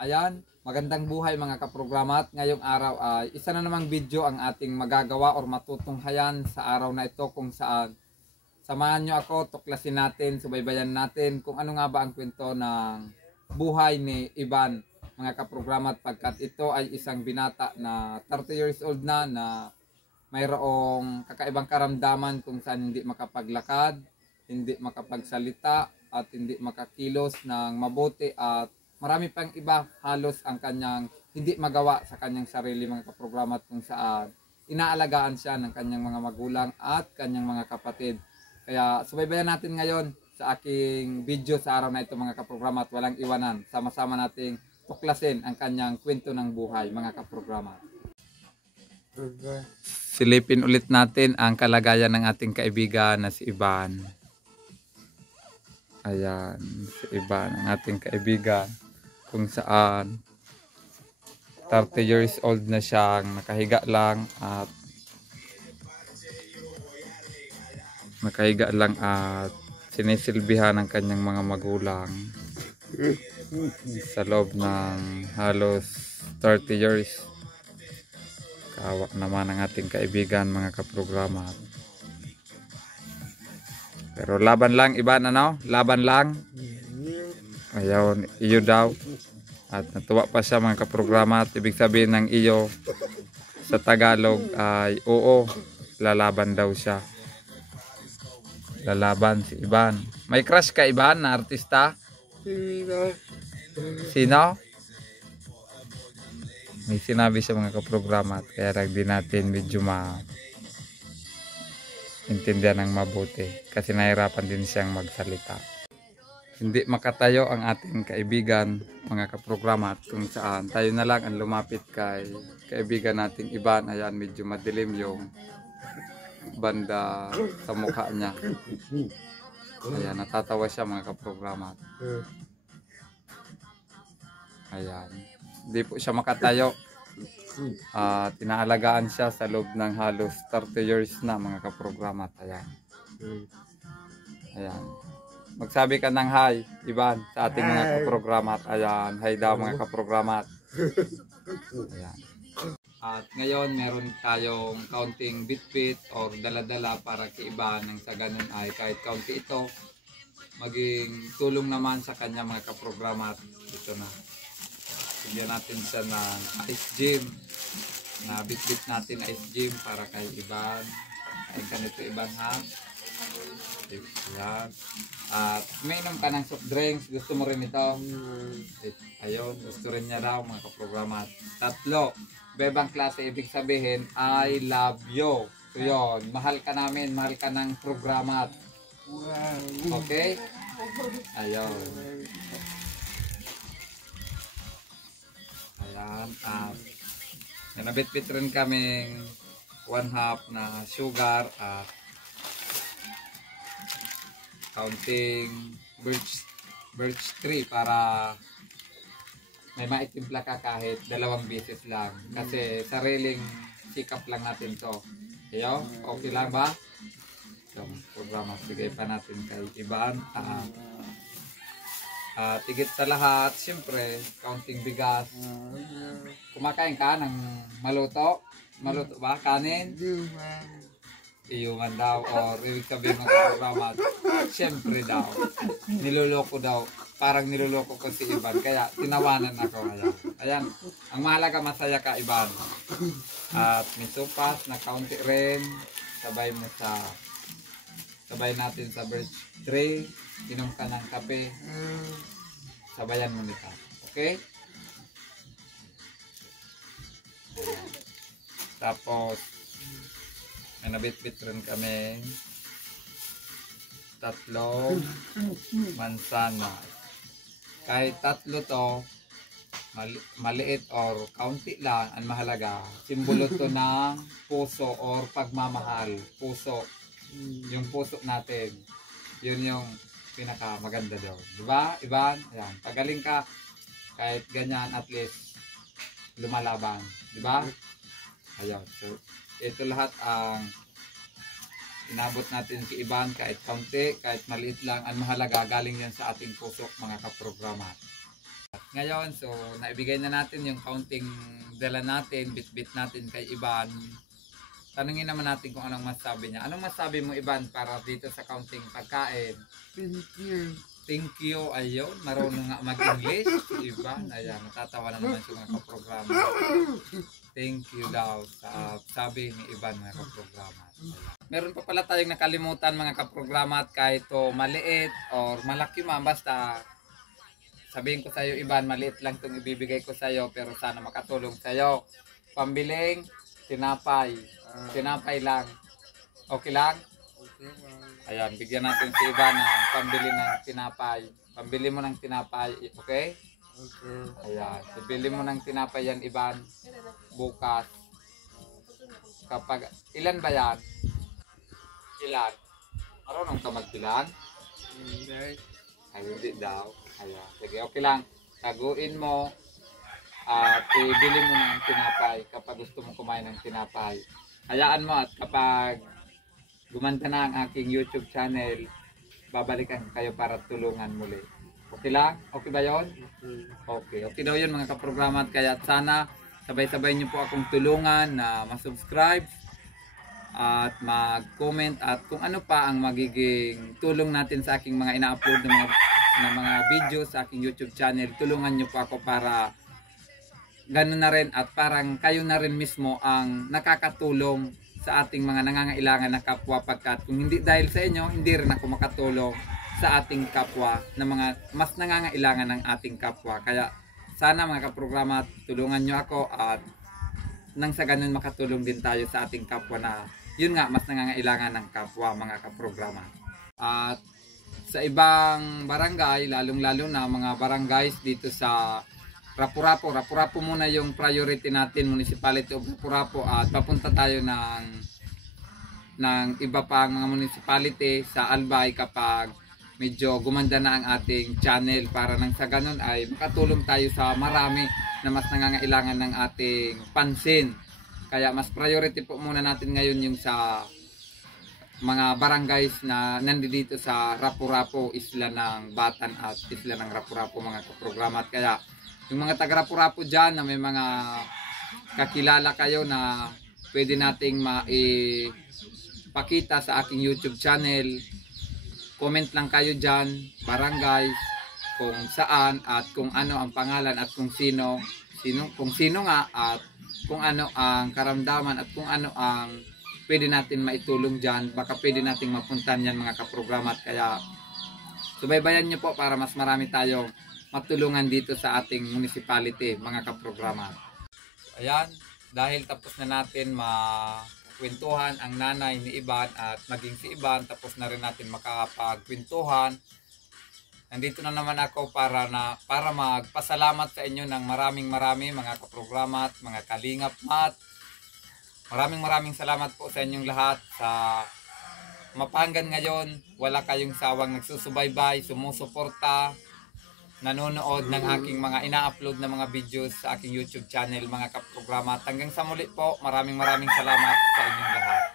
Ayan, magandang buhay mga kaprograma, at ngayong araw ay isa na namang video ang ating magagawa or matutunghayan sa araw na ito, kung saan samahan nyo ako, tuklasin natin, subaybayan natin kung ano nga ba ang kwento ng buhay ni Ivan mga kaprograma, pagkat ito ay isang binata na 30 years old na mayroong kakaibang karamdaman kung saan hindi makapaglakad, hindi makapagsalita at hindi makakilos ng mabuti, at marami pang iba halos ang kanyang hindi magawa sa kanyang sarili mga kaprograma, kung saan inaalagaan siya ng kanyang mga magulang at kanyang mga kapatid. Kaya subaybayan natin ngayon sa aking video sa araw na ito mga kaprograma, at walang iwanan, sama-sama nating tuklasin ang kanyang kwento ng buhay mga kaprograma. Silipin ulit natin ang kalagayan ng ating kaibigan na si Ivan. Ayan, si Ivan ang ating kaibigan, kung saan 30 years old na siyang nakahiga lang at sinisilbihan ng kanyang mga magulang sa loob ng halos 30 years. Kawa naman ang ating kaibigan mga kaprograma. Pero laban lang Ivan, ano? Laban lang. Ayaw, iyo daw. At natuwa pa siya mga kaprograma, at ibig sabihin ng iyo sa Tagalog ay oo, lalaban daw siya. Lalaban si Ivan. May crush ka Ivan na artista? Sino? May sinabi siya mga kaprograma, at kaya lang din natin medyo intindihan ng mabuti kasi nahirapan din siyang magsalita. Hindi makatayo ang ating kaibigan mga kaprograma, at kung saan tayo na lang ang lumapit kay kaibigan nating Ivan. Ayan, medyo madilim yung banda sa mukha niya. Ayan, natatawa siya mga kaprograma. Ayan, hindi po siya makatayo. Inaalagaan siya sa loob ng halos 30 years na mga kaprograma. Ayan. Ayan. Magsabi ka ng hi, Ivan, sa ating mga kaprograma. Ayan, hi daw mga kaprograma. Ayan. At ngayon, meron tayong kaunting bit-bit or dala-dala para kay Ivan, nang sa ganun ay kahit kaunti ito, maging tulong naman sa kanya mga kaprograma. Ito na. Bigyan natin siya ng ice gym. Na bit-bit natin ice gym para kay Ivan. Ay ganito Ivan ha. Ayan. At mainom ka ng soft drinks. Gusto mo rin ito? Ayun, gusto rin niya daw mga kaprograma. 3. Bebang klase, ibig sabihin I love you. So yun, mahal ka namin, mahal ka ng programa. Okay? Ayun. Ayan. At nabit-bit rin kaming 1/2 na sugar at counting birch tree para may maitimpla ka kahit 2 beses lang, kasi sariling sikap lang natin to. Ayo, okay lang ba? So, programa, sige pa natin kay Ivan. Tigit sa lahat, siyempre counting bigas. Kumakain ka ng maluto? Maluto ba? Kanin? Iyuman daw, or ibig sabihin ng programa, siyempre daw, niloloko daw, parang niloloko ko si Ivan, kaya tinawanan ako. Ayan, ang mahalaga masaya ka Ivan. At may sopas na kaunti rin, sabay natin sa birch tree, inom ka ng kape, sabayan mo nito, okay? Ayan. Tapos may nabit-bit rin kami 3 mansana. Kahit 3 to, maliit or kaunti lang, ang mahalaga, simbolo to ng puso or pagmamahal. Puso, yung puso natin, yun yung pinaka maganda daw, diba Ivan? Ayan, pagaling ka, kahit ganyan at least lumalaban, diba? Ayan, so ito lahat ang inabot natin si Ivan, kahit kaunti, kahit maliit lang, ang mahalaga galing yan sa ating puso mga kaprograma. Ngayon, so naibigay na natin yung counting dala natin, bit-bit natin kay Ivan. Tanungin naman natin kung anong masabi niya. Anong masabi mo, Ivan, para dito sa counting pagkain? Thank you. Thank you. Ayun, marunong nga mag-English. Ivan, ayan, natatawa na naman siya mga kaprograma. Thank you daw sa sabi ni Ivan mga kaprograma. Meron pa pala tayong nakalimutan mga kaprograma at kahit to maliit or malaki man, basta sabihin ko sa iyo, Ivan, maliit lang itong ibibigay ko sa iyo pero sana makatulong sa iyo. Pambiling tinapay. Tinapay lang. Okay lang? Okay, ma'am. Ayan, bigyan natin si Ivan ng pambili ng tinapay. Pambili mo ng tinapay, okay? Okay. Ayan, ibili mo ng tinapay yan, Ivan. Bukas. Kapag, ilan ba yan? Ilan? Marunong ka magbilang? Hindi. Ay, hindi daw. Ayan, sige, okay lang. Taguin mo at ibili mo ng tinapay kapag gusto mo kumain ng tinapay. Hayaan mo at kapag gumanda na ang aking YouTube channel, babalikan kayo para tulungan muli. Okay lang? Okay ba yon? Okay. Okay. Okay daw yun mga kaprograma at kaya sana sabay-sabay niyo po akong tulungan na masubscribe at mag-comment at kung ano pa ang magiging tulong natin sa aking mga ina-upload ng mga video sa aking YouTube channel. Tulungan niyo po ako para ganun na rin at parang kayo na rin mismo ang nakakatulong sa ating mga nangangailangan na kapwa pagkat kung hindi dahil sa inyo, hindi rin ako makatulong sa ating kapwa na mga mas nangangailangan ng ating kapwa. Kaya sana mga kaprograma, tulungan nyo ako at nang sa ganun makatulong din tayo sa ating kapwa na yun nga, mas nangangailangan ng kapwa mga kaprograma. At sa ibang barangay, lalong-lalo na mga barangays dito sa Rapu-Rapu muna yung priority natin, Municipality of Rapu-Rapu at papunta tayo ng iba pang mga municipality sa Albay kapag medyo gumanda na ang ating channel para nang sa ganun ay makatulong tayo sa marami na mas nangangailangan ng ating pansin. Kaya mas priority po muna natin ngayon yung sa mga barangays na nandito sa Rapu-Rapu, Isla ng Batan at Isla ng Rapu-Rapu mga kaprograma. At kaya yung mga taga Rapu-Rapu dyan na may mga kakilala kayo na pwede nating maipakita sa aking YouTube channel, comment lang kayo dyan, barangay, kung saan at kung ano ang pangalan at kung sino nga at kung ano ang karamdaman at kung ano ang pwede natin maitulong dyan, baka pwede nating mapuntan yan mga kaprograma. At kaya subaybayan nyo po para mas marami tayong matulungan dito sa ating municipality mga kaprograma. Ayan, dahil tapos na natin makakwentuhan ang nanay ni Ivan at maging si Ivan, tapos na rin natin makakapagkwentuhan. Nandito na naman ako para magpasalamat sa inyo ng maraming mga kaprograma at mga kalingap mat. Maraming salamat po sa inyong lahat sa mapanggan ngayon. Wala kayong sawang nagsusubaybay, sumusuporta, nanonood ng aking mga ina-upload na mga videos sa aking YouTube channel mga kaprograma. Hanggang sa muli po, maraming salamat sa inyong lahat.